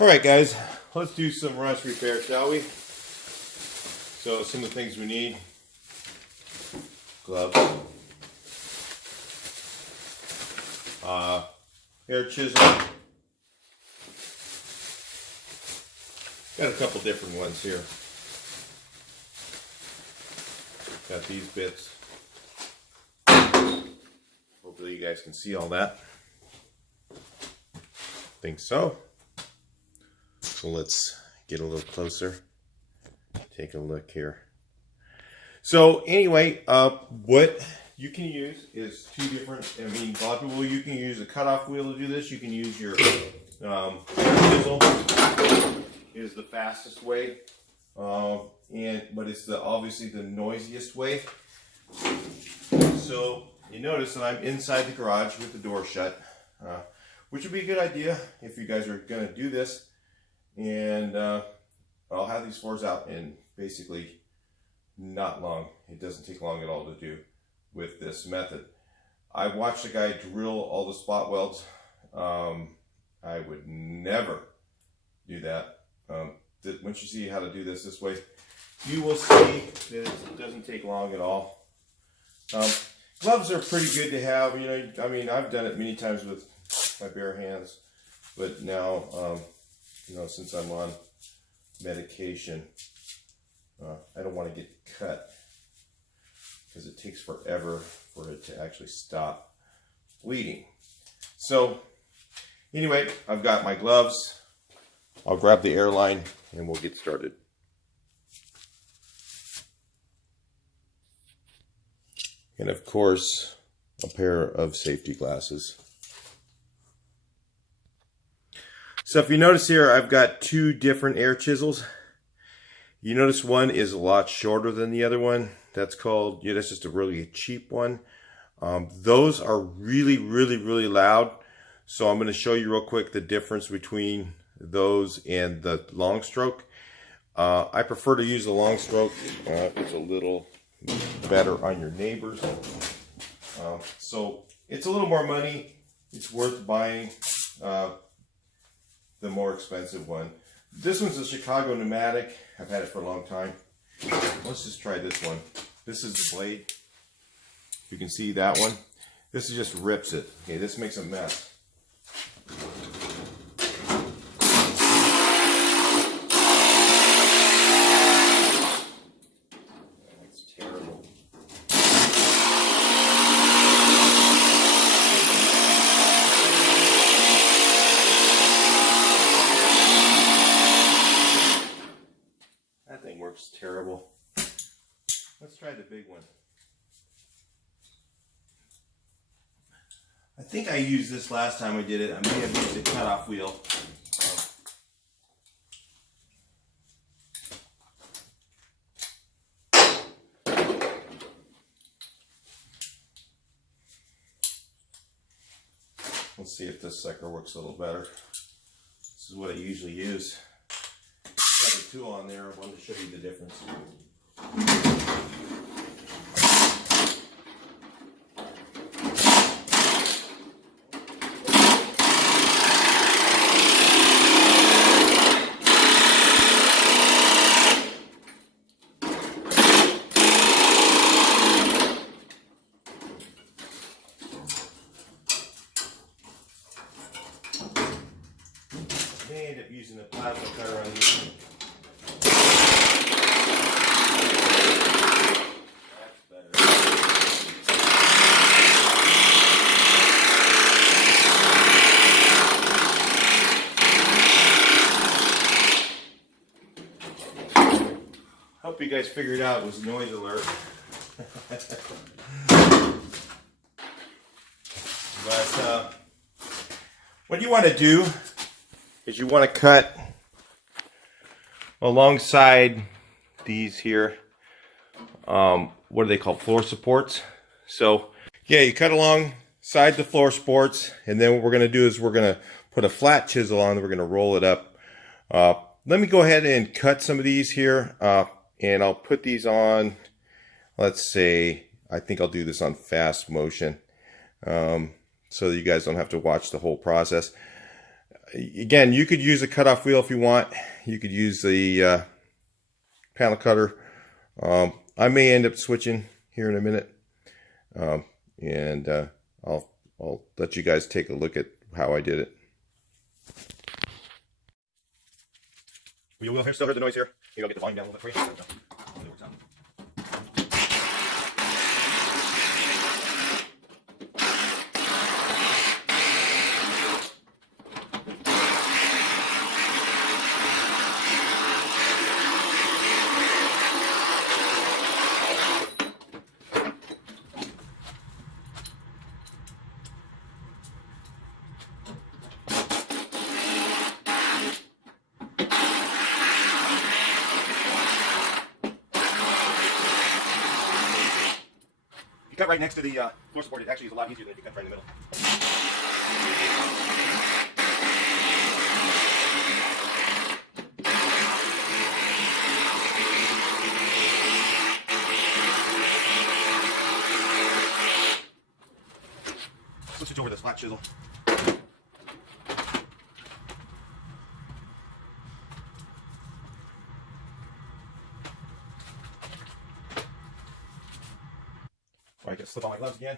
Alright guys, let's do some rust repair, shall we? So some of the things we need: gloves, hair chisel, got a couple different ones here. Got these bits. Hopefully you guys can see all that. Think so. So let's get a little closer. Take a look here. So anyway, what you can use is two different, a lot of people, you can use a cutoff wheel to do this. You can use your chisel is the fastest way. But it's obviously the noisiest way. So you notice that I'm inside the garage with the door shut, which would be a good idea if you guys are going to do this. And I'll have these floors out in basically not long. It doesn't take long at all to do with this method. I watched a guy drill all the spot welds. I would never do that. Once you see how to do this way, you will see that it doesn't take long at all. Gloves are pretty good to have. You know, I've done it many times with my bare hands, but now, since I'm on medication, I don't want to get cut because it takes forever for it to actually stop bleeding. So anyway, I've got my gloves. I'll grab the airline and we'll get started. And of course, a pair of safety glasses. So if you notice here, I've got two different air chisels. You notice one is a lot shorter than the other one. That's called, that's just a really cheap one. Those are really, really, really loud. So I'm going to show you real quick the difference between those and the long stroke. I prefer to use the long stroke. It's a little better on your neighbors. So it's a little more money. It's worth buying the more expensive one. This one's a Chicago pneumatic. I've had it for a long time. Let's just try this one. This is the blade. If you can see that one. This just rips it. Okay, this makes a mess. That's terrible. That thing works terrible. Let's try the big one. I think I used this last time I did it. I may have used the cutoff wheel. Let's see if this sucker works a little better. This is what I usually use. Got a tool on there. I wanted to show you the difference. I may end up using a plasma cutter on these. Hope you guys figured out it was noise alert. But what you want to do is you want to cut alongside these here. What are they called? Floor supports. So yeah, you cut alongside the floor supports, and then what we're going to do is we're going to put a flat chisel on, and we're going to roll it up. Let me go ahead and cut some of these here, and I'll put these on, let's say, I think I'll do this on fast motion, so that you guys don't have to watch the whole process. again, you could use a cutoff wheel if you want. You could use the panel cutter. I may end up switching here in a minute, and I'll let you guys take a look at how I did it. You will still hear the noise here. Maybe I'll get the volume down a little bit for you. You cut right next to the floor support, it actually is a lot easier than if you cut right in the middle. Let's switch over to this flat chisel. I gotta slip on my gloves again.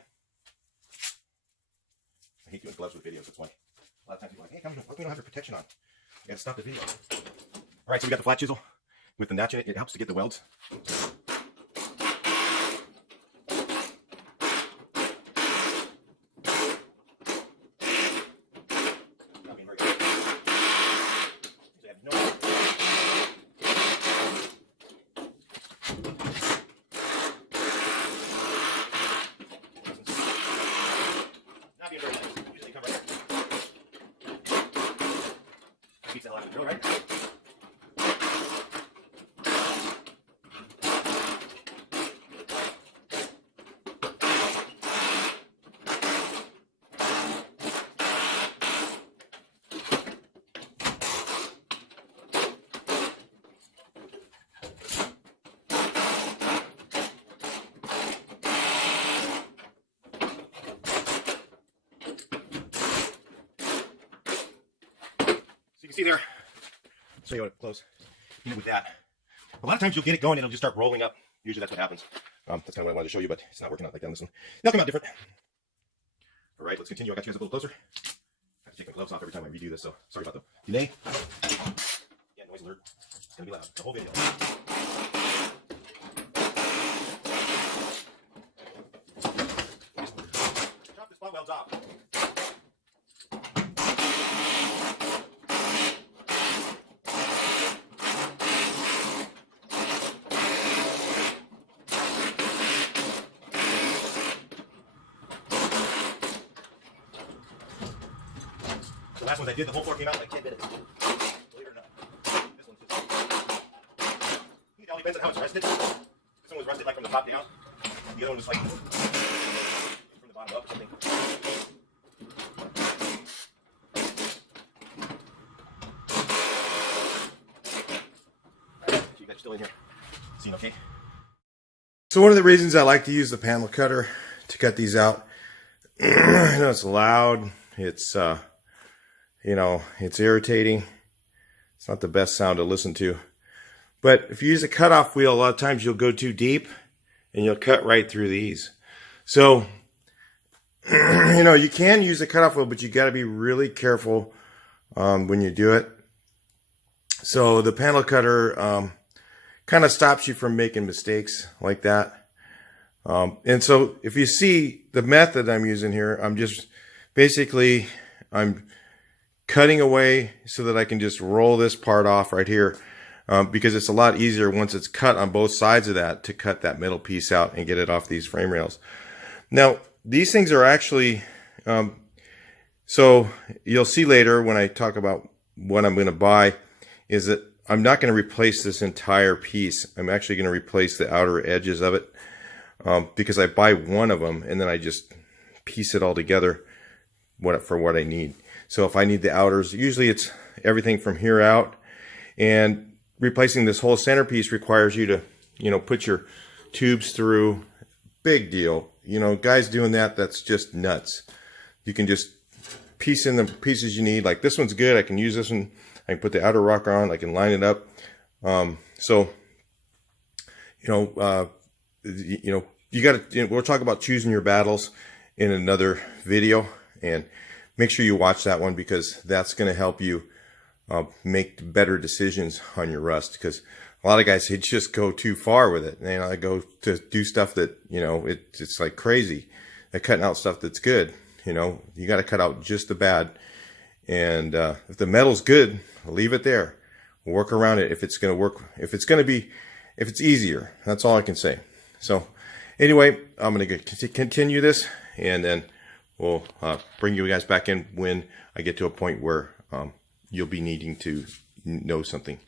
I hate doing gloves with videos, that's why. A lot of times people are like, hey, come on, we don't have your protection on. I gotta stop the video. Alright, so we got the flat chisel with the notch in it. It helps to get the welds. Right? So you can see there. Show you what close. With that, a lot of times you'll get it going and it'll just start rolling up. Usually that's what happens. That's kind of what I wanted to show you, but it's not working out like that on this one. They'll come out different. All right, let's continue. I got you guys a little closer. I have to take my gloves off every time I redo this, so sorry about the delay. Yeah, noise alert. It's gonna be loud. The whole video. Chop the spot welds off. The last ones I did, the whole floor came out in like 10 minutes. Believe it or not. This one's just... It all depends on how it's rusted. This one was rusted like from the top down. The other one was like from the bottom up or something. Alright, so you guys are still in here. Seeing okay? So one of the reasons I like to use the panel cutter to cut these out, I know it's loud, it's you know, it's irritating. It's not the best sound to listen to. But if you use a cutoff wheel, a lot of times you'll go too deep and you'll cut right through these. So, you know, you can use a cutoff wheel, but you got to be really careful when you do it. So the panel cutter kind of stops you from making mistakes like that. And so if you see the method I'm using here, I'm just basically, I'm cutting away so that I can just roll this part off right here, because it's a lot easier once it's cut on both sides of that to cut that middle piece out and get it off these frame rails. Now these things are actually so you'll see later when I talk about what I'm going to buy is that I'm not going to replace this entire piece. I'm actually going to replace the outer edges of it, because I buy one of them and then I just piece it all together for what I need. So if I need the outers, usually it's everything from here out, and replacing this whole centerpiece requires you to, you know, put your tubes through. Big deal. You know, guys doing that, that's just nuts. You can just piece in the pieces you need. Like this one's good. I can use this one. I can put the outer rocker on. I can line it up. So, you got to, we'll talk about choosing your battles in another video, and make sure you watch that one, because that's going to help you make better decisions on your rust. Because a lot of guys, they just go too far with it. And I go to do stuff that, it's like crazy. They're cutting out stuff that's good. You got to cut out just the bad. And if the metal's good, leave it there. Work around it if it's going to work. If it's easier. That's all I can say. So anyway, I'm going to continue this, and then we'll bring you guys back in when I get to a point where you'll be needing to know something.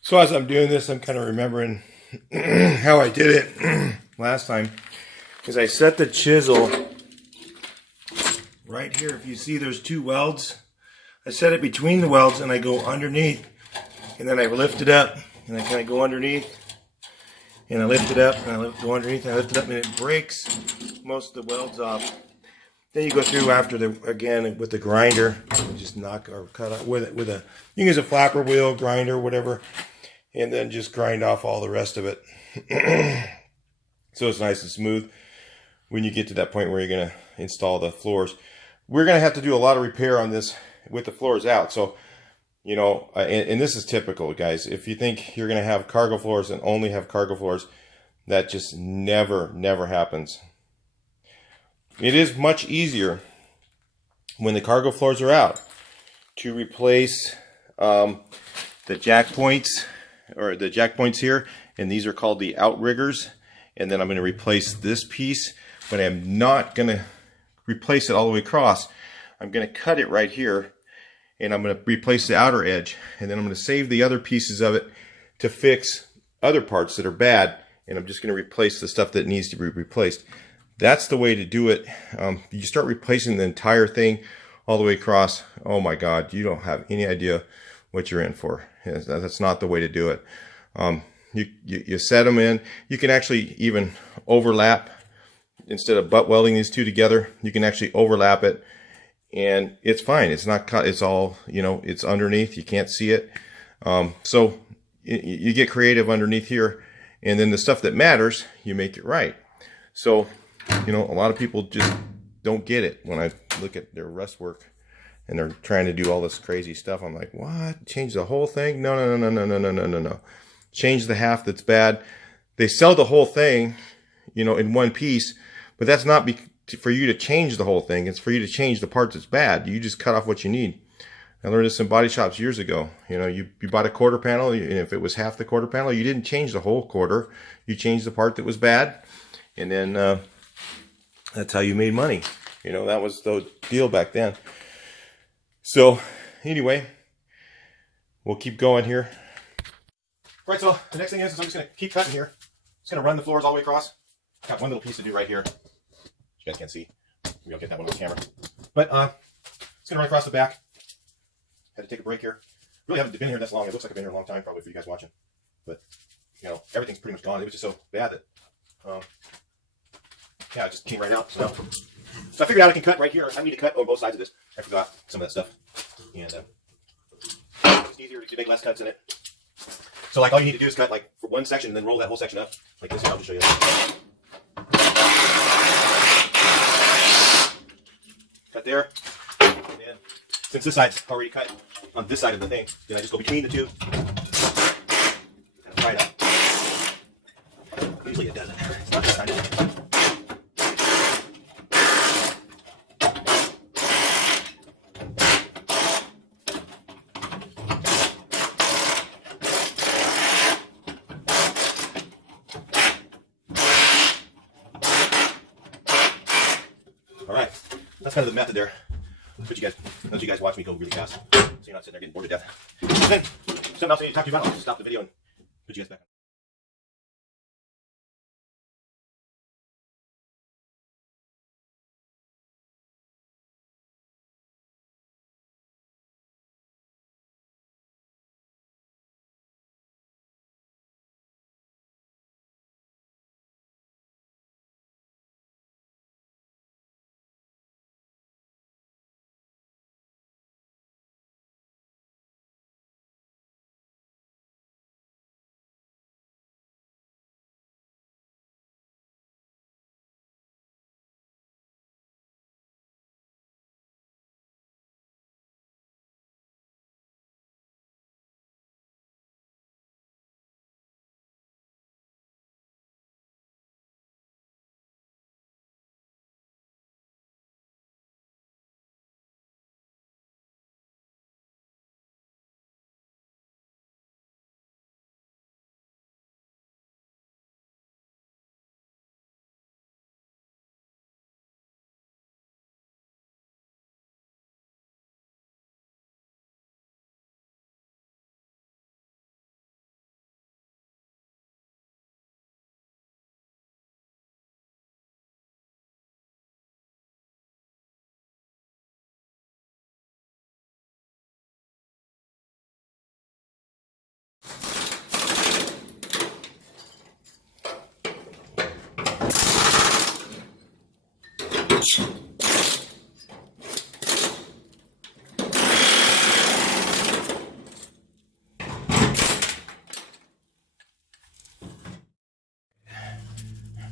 So as I'm doing this, I'm kind of remembering how I did it last time, because I set the chisel right here. If you see, there's two welds. I set it between the welds, and I go underneath, and then I lift it up, and I kind of go underneath, and I lift it up, and I go underneath, and I lift it up, and it breaks most of the welds off. Then you go through after again with the grinder, and just knock or cut out with it. You can use a flapper wheel, grinder, whatever, and then just grind off all the rest of it. So it's nice and smooth when you get to that point where you're going to install the floors. We're going to have to do a lot of repair on this with the floors out. So, and this is typical, guys. If you think you're going to have cargo floors and only have cargo floors, that just never happens. It is much easier when the cargo floors are out to replace the jack points, or the jack points here, and these are called the outriggers. And then I'm going to replace this piece, but I'm not going to replace it all the way across. I'm going to cut it right here, and I'm going to replace the outer edge, and then I'm going to save the other pieces of it to fix other parts that are bad, and I'm just going to replace the stuff that needs to be replaced. That's the way to do it. You start replacing the entire thing all the way across. Oh my God, you don't have any idea what you're in for. That's not the way to do it. You set them in. You can actually even overlap. Instead of butt welding these two together, you can actually overlap it, and it's fine. It's not cut. It's all, it's underneath. You can't see it. So you get creative underneath here, and then the stuff that matters, you make it right. So, a lot of people just don't get it when I look at their rust work and they're trying to do all this crazy stuff. I'm like, what? Change the whole thing? No. Change the half that's bad. They sell the whole thing, in one piece, but that's not for you to change the whole thing. It's for you to change the part that's bad. You just cut off what you need. I learned this in body shops years ago. You bought a quarter panel, and if it was half the quarter panel, you didn't change the whole quarter. You changed the part that was bad, and then that's how you made money. That was the deal back then. So anyway, we'll keep going here. Right, so the next thing is I'm just going to keep cutting here. Just going to run the floors all the way across. Got one little piece to do right here. You guys can't see. Maybe I'll get that one on the camera. But it's going to run across the back. Had to take a break here. Really haven't been here this long. It looks like I've been here a long time probably for you guys watching. But, everything's pretty much gone. It was just so bad that, it just came right out. So I figured out I can cut right here. I need to cut on both sides of this. I forgot some of that stuff. And it's easier to make less cuts in it. So like all you need to do is cut like for one section and then roll that whole section up. Like this here, I'll just show you that. Cut there. And then since this side's already cut on this side of the thing, then I just go between the two. And fry it up. Usually it doesn't. It's not this time. All right, that's kind of the method there. Let you guys watch me go really fast, so you're not sitting there getting bored to death. And then something else I need to talk to you about. I'll just stop the video and put you guys back on.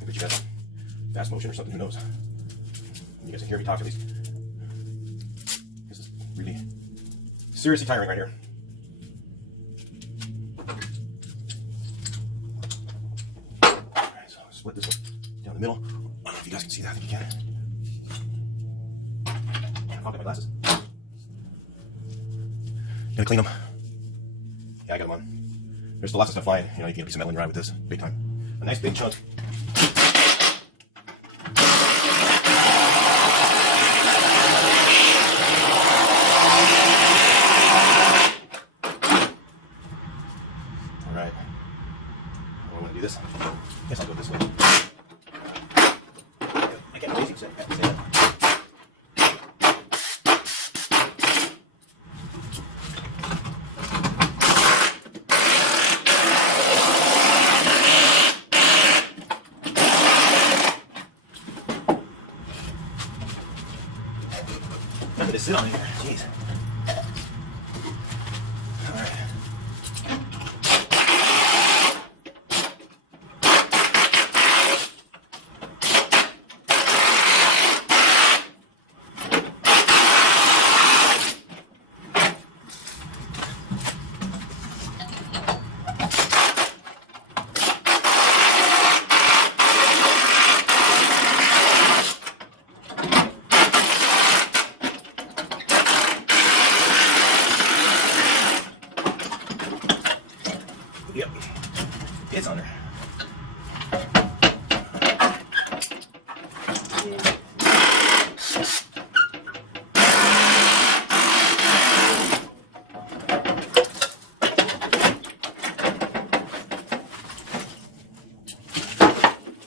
Put you guys on fast motion or something, who knows? You guys can hear me talk at least. This is really seriously tiring right here. Alright, so I'll split this one down the middle. I don't know if you guys can see that. I think you can. I'll get my glasses. Gotta clean them. Yeah, I got them on. There's still lots of stuff flying. You know, you can get a piece of metal in your eye with this. Big time. A nice big chunk. Alright. I want to do this. I guess I'll go this way. I get lazy, so I have to say that. Nothing to sit on here. Jeez. Alright. Yep, it's on there.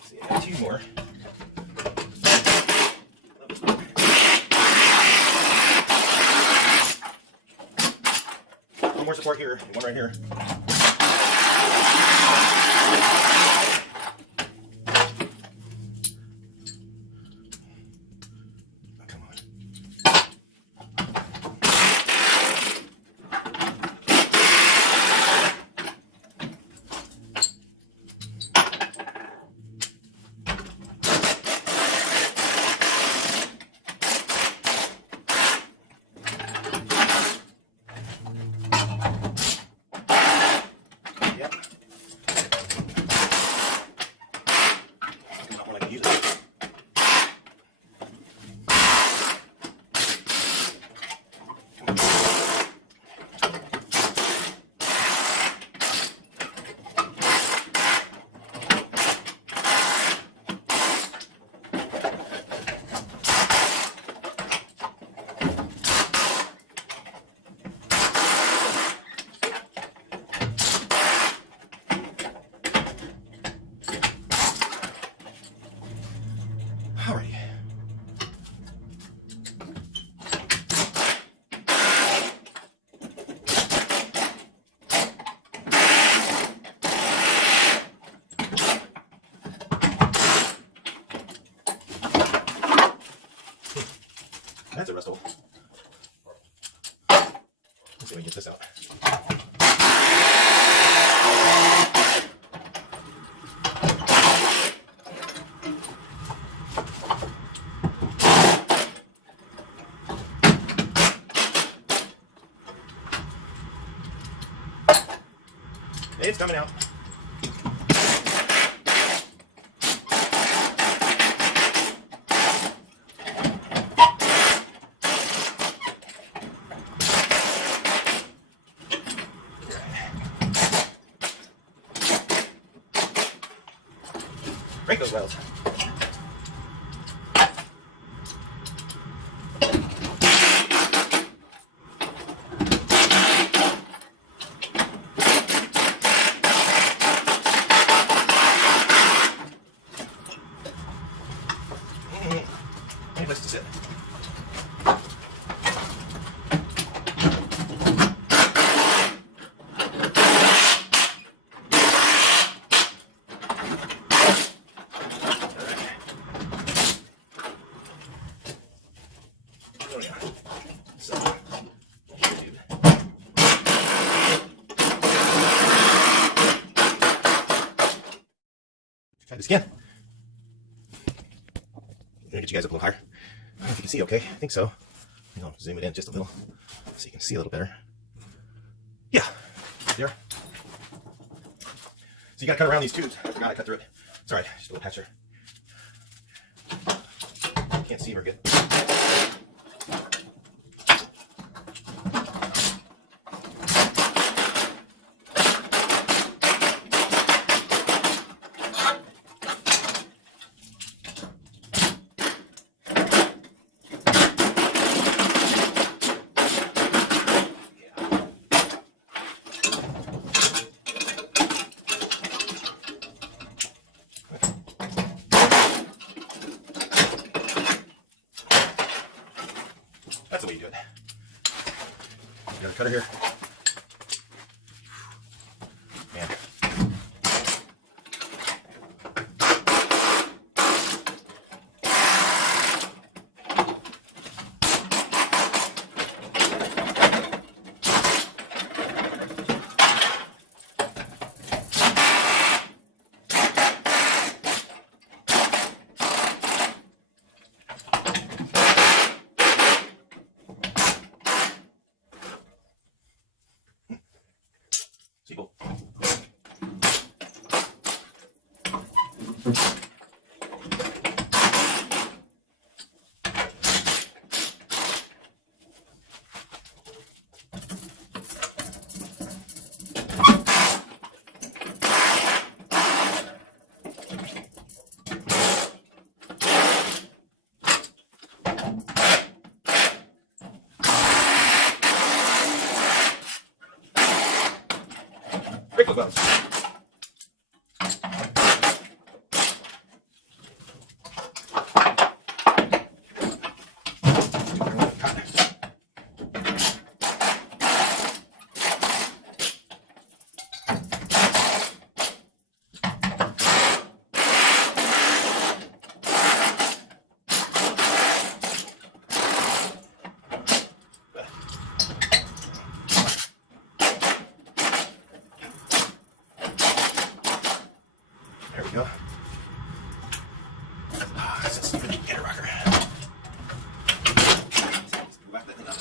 See, I got two more. One more support here, and one right here. Come on. It's coming out. Break those welds. Any place to sit. Oh yeah. So, try this again. I'm gonna get you guys up a little higher. I don't know if you can see okay. I think so. I'll zoom it in just a little so you can see a little better. Yeah. There. So you gotta cut around these tubes. I forgot I cut through it. It's alright, just a little patch there. Can't see very good. That's the way you do it. You got a cutter here. Man. Sequel. Break those welds. There we go. Ah, that's a stupid inner rocker. Let's wrap that thing up.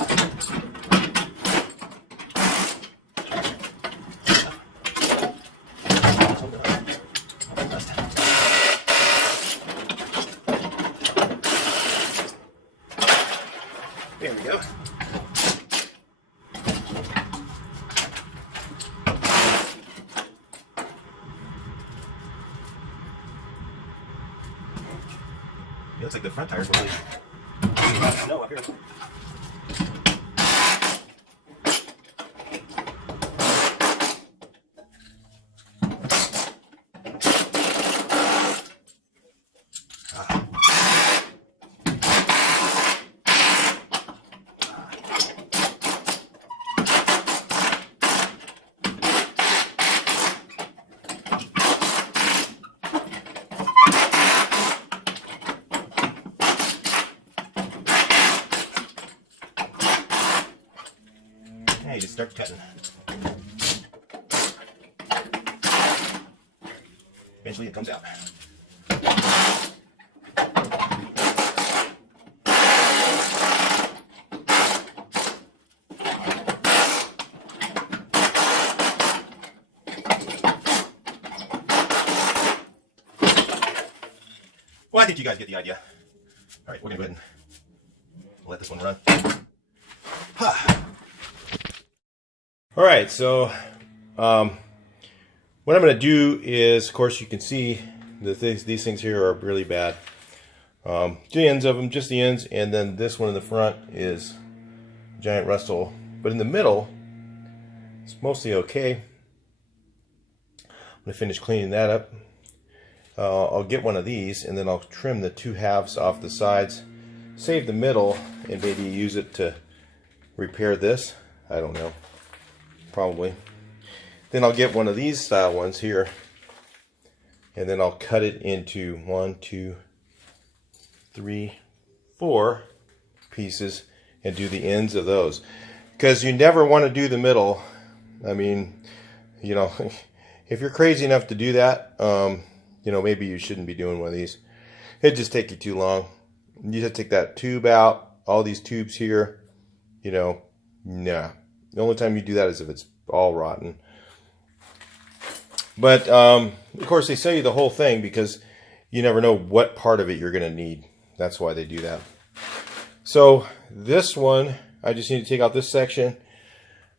There we go. It looks like the front tires will really snow up here. Now you just start cutting. Eventually it comes out. Well, I think you guys get the idea. All right, we're going to go ahead and let this one run. All right, so what I'm going to do is, of course, you can see that these things here are really bad. The ends of them, just the ends, and then this one in the front is a giant rust hole. But in the middle, it's mostly okay. I'm going to finish cleaning that up. I'll get one of these, and then I'll trim the two halves off the sides, save the middle, and maybe use it to repair this. I don't know. Probably. Then I'll get one of these style ones here, and then I'll cut it into 1, 2, 3, 4 pieces and do the ends of those. Because you never want to do the middle. I mean, you know, if you're crazy enough to do that, you know, maybe you shouldn't be doing one of these. It'd just take you too long. You have to take that tube out, all these tubes here, you know, nah. The only time you do that is if it's all rotten. But, of course, they sell you the whole thing because you never know what part of it you're going to need. That's why they do that. So, this one, I just need to take out this section.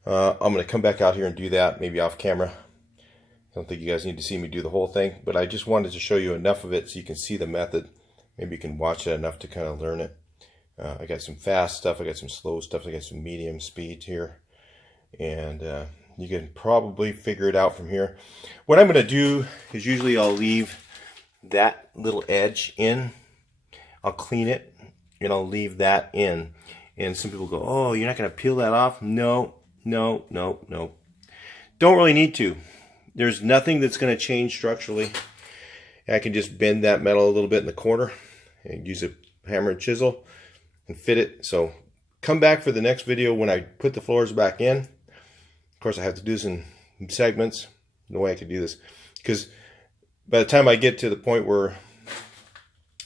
I'm going to come back out here and do that, maybe off camera. I don't think you guys need to see me do the whole thing, but I just wanted to show you enough of it so you can see the method. Maybe you can watch it enough to kind of learn it. I got some fast stuff, I got some slow stuff, I got some medium speed here. And you can probably figure it out from here. What I'm going to do is usually I'll leave that little edge in. I'll clean it and I'll leave that in. And some people go, oh, you're not going to peel that off? No, no, no, no. Don't really need to. There's nothing that's going to change structurally. I can just bend that metal a little bit in the corner and use a hammer and chisel and fit it. So come back for the next video when I put the floors back in. Of course, I have to do this in segments. No way I could do this, because by the time I get to the point where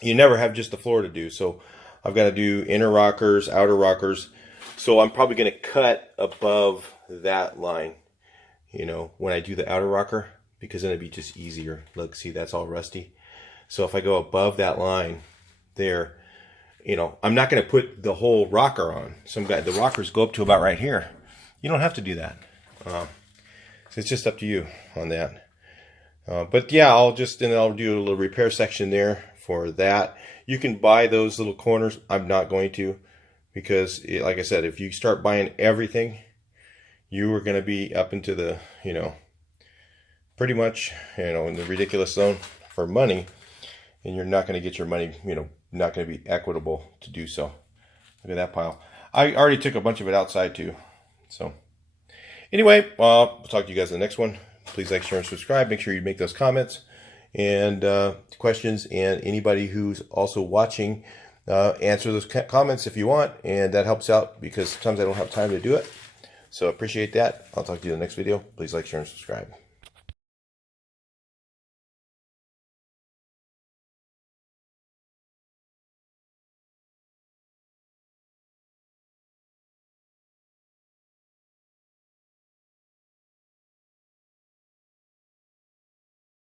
you never have just the floor to do, so I've got to do inner rockers, outer rockers. So I'm probably going to cut above that line, you know, when I do the outer rocker, because then it'd be just easier. Look, see, that's all rusty. So if I go above that line there, you know, I'm not going to put the whole rocker on. The rockers go up to about right here. You don't have to do that. So it's just up to you on that. But yeah, I'll do a little repair section there for that. You can buy those little corners. I'm not going to, because like I said, if you start buying everything, you are going to be up into the, you know, pretty much, you know, in the ridiculous zone for money, and you're not going to get your money, you know, not going to be equitable to do so. Look at that pile. I already took a bunch of it outside too. So anyway, we'll talk to you guys in the next one. Please like, share, and subscribe. Make sure you make those comments and questions, and anybody who's also watching, answer those comments if you want, and that helps out because sometimes I don't have time to do it. So appreciate that. I'll talk to you in the next video. Please like, share, and subscribe.